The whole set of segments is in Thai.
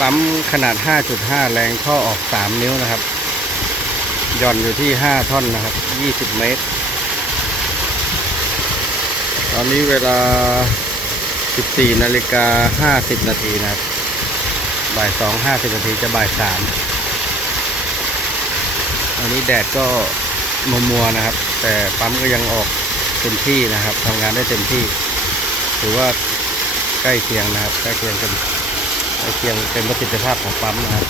ปั๊มขนาด 5.5 แรงท่อออก 3 นิ้วนะครับ หย่อนอยู่ที่ 5 ท่อนนะครับ 20 เมตร ตอนนี้เวลา 14 นาฬิกา 50 นาทีนะครับ บ่าย 2 50 นาทีจะบ่าย 3 อันนี้แดดก็มัวมัวๆนะครับ แต่ปั๊มก็ยังออกเต็มที่นะครับทำงานได้เต็มที่ ถือว่าใกล้เคียงนะครับ ใกล้เคียงกัน ล้เคียงเต็มประสิทธิภาพของปั๊มนะครับ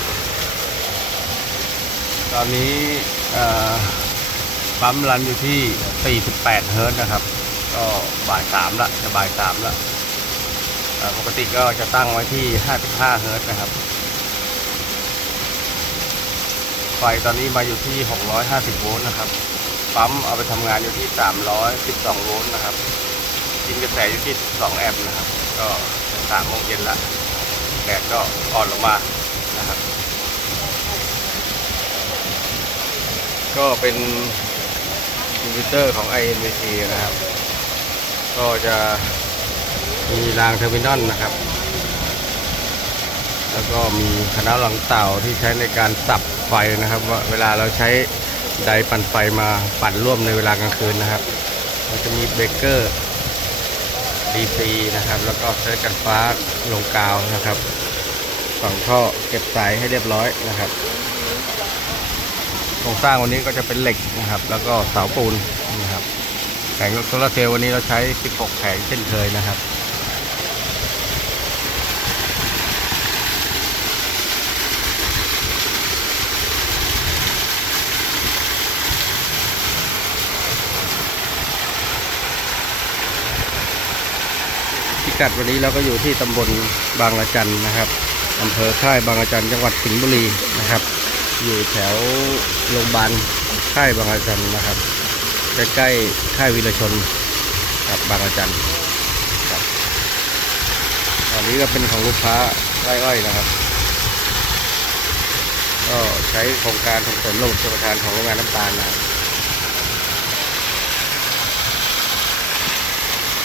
ตอนนี้ปั๊มรันอยู่ที่ 48 เฮิร์ตนะครับ ก็บ่ายสามละจะบ่ายสามละปกติก็จะตั้งไว้ที่ 55 เฮิร์ตนะครับ ไฟตอนนี้มาอยู่ที่ 650 โวลต์นะครับ ปั๊มเอาไปทำงานอยู่ที่ 312 โวลต์นะครับกินกระแสอยู่ที่ 2 แอมป์นะครับ ก็สามโมงเย็นละ แดดก็อ่อนลงมานะครับ ก็เป็นอินเวอร์เตอร์ของ INVC นะครับ ก็จะมีรางเทอร์มินอลนะครับ แล้วก็มีคณะหลังเต่าที่ใช้ในการสับไฟนะครับว่าเวลาเราใช้ไดปั่นไฟมาปั่นร่วมในเวลากลางคืนนะครับมันจะมีเบรกเกอร์ DC นะครับ แล้วก็เซตกันฟ้าลงกาวนะครับฝังท่อเก็บสายให้เรียบร้อยนะครับโครงสร้างวันนี้ก็จะเป็นเหล็กนะครับ แล้วก็เสาปูนนะครับแผงโซลาร์เซลล์วันนี้เราใช้ 16 แผงเช่นเคยนะครับ พิกัดวันนี้เราก็อยู่ที่ตำบลบางละจันนะครับอำเภอค่ายบางละจันจังหวัดสิงห์บุรีนะครับ อยู่แถวโรงพยาบาลค่ายบางละจันนะครับใกล้ๆค่ายวีรชนกับบางละจันครับตอนนี้ก็เป็นของลูกค้าไร่อ้อยนะครับ ก็ใช้โครงการส่งเสริมระบบชลประทานของโรงงานน้ำตาลนะครับ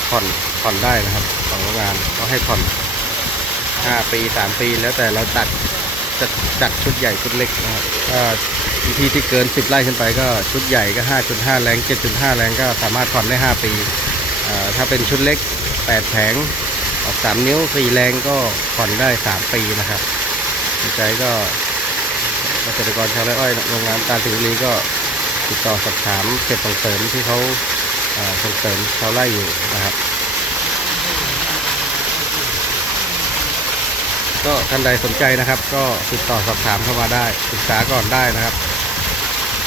ผ่อนผ่อนได้นะครับของโรงงานก็ให้ผ่อน 5 ปี 3 ปีแล้วแต่เราตัดจะจัดชุดใหญ่ชุดเล็กนะครับที่ที่เกิน 10 ไร่ขึ้นไปก็ชุดใหญ่ก็ 5.5 แรง 7.5 แรงก็สามารถผ่อนได้ 5 ปี ถ้าเป็นชุดเล็ก 8 แผงออก 3 นิ้ว 4 แรงก็ผ่อนได้ 3 ปีนะครับสนใจก็เกษตรกรชาวไร่อ้อยโรงงานตาลสิงห์บุรีก็ติดต่อสอบถามเขตส่งเสริมที่เขา ส่งเสริมชาวไร่อยู่นะครับ ก็ท่านใดสนใจนะครับ ก็ติดต่อสอบถามเข้ามาได้ศึกษาก่อนได้นะครับ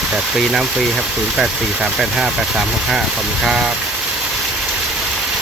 แต่ฟรีน้ำฟรีครับ 0843858365ขอบคุณครับ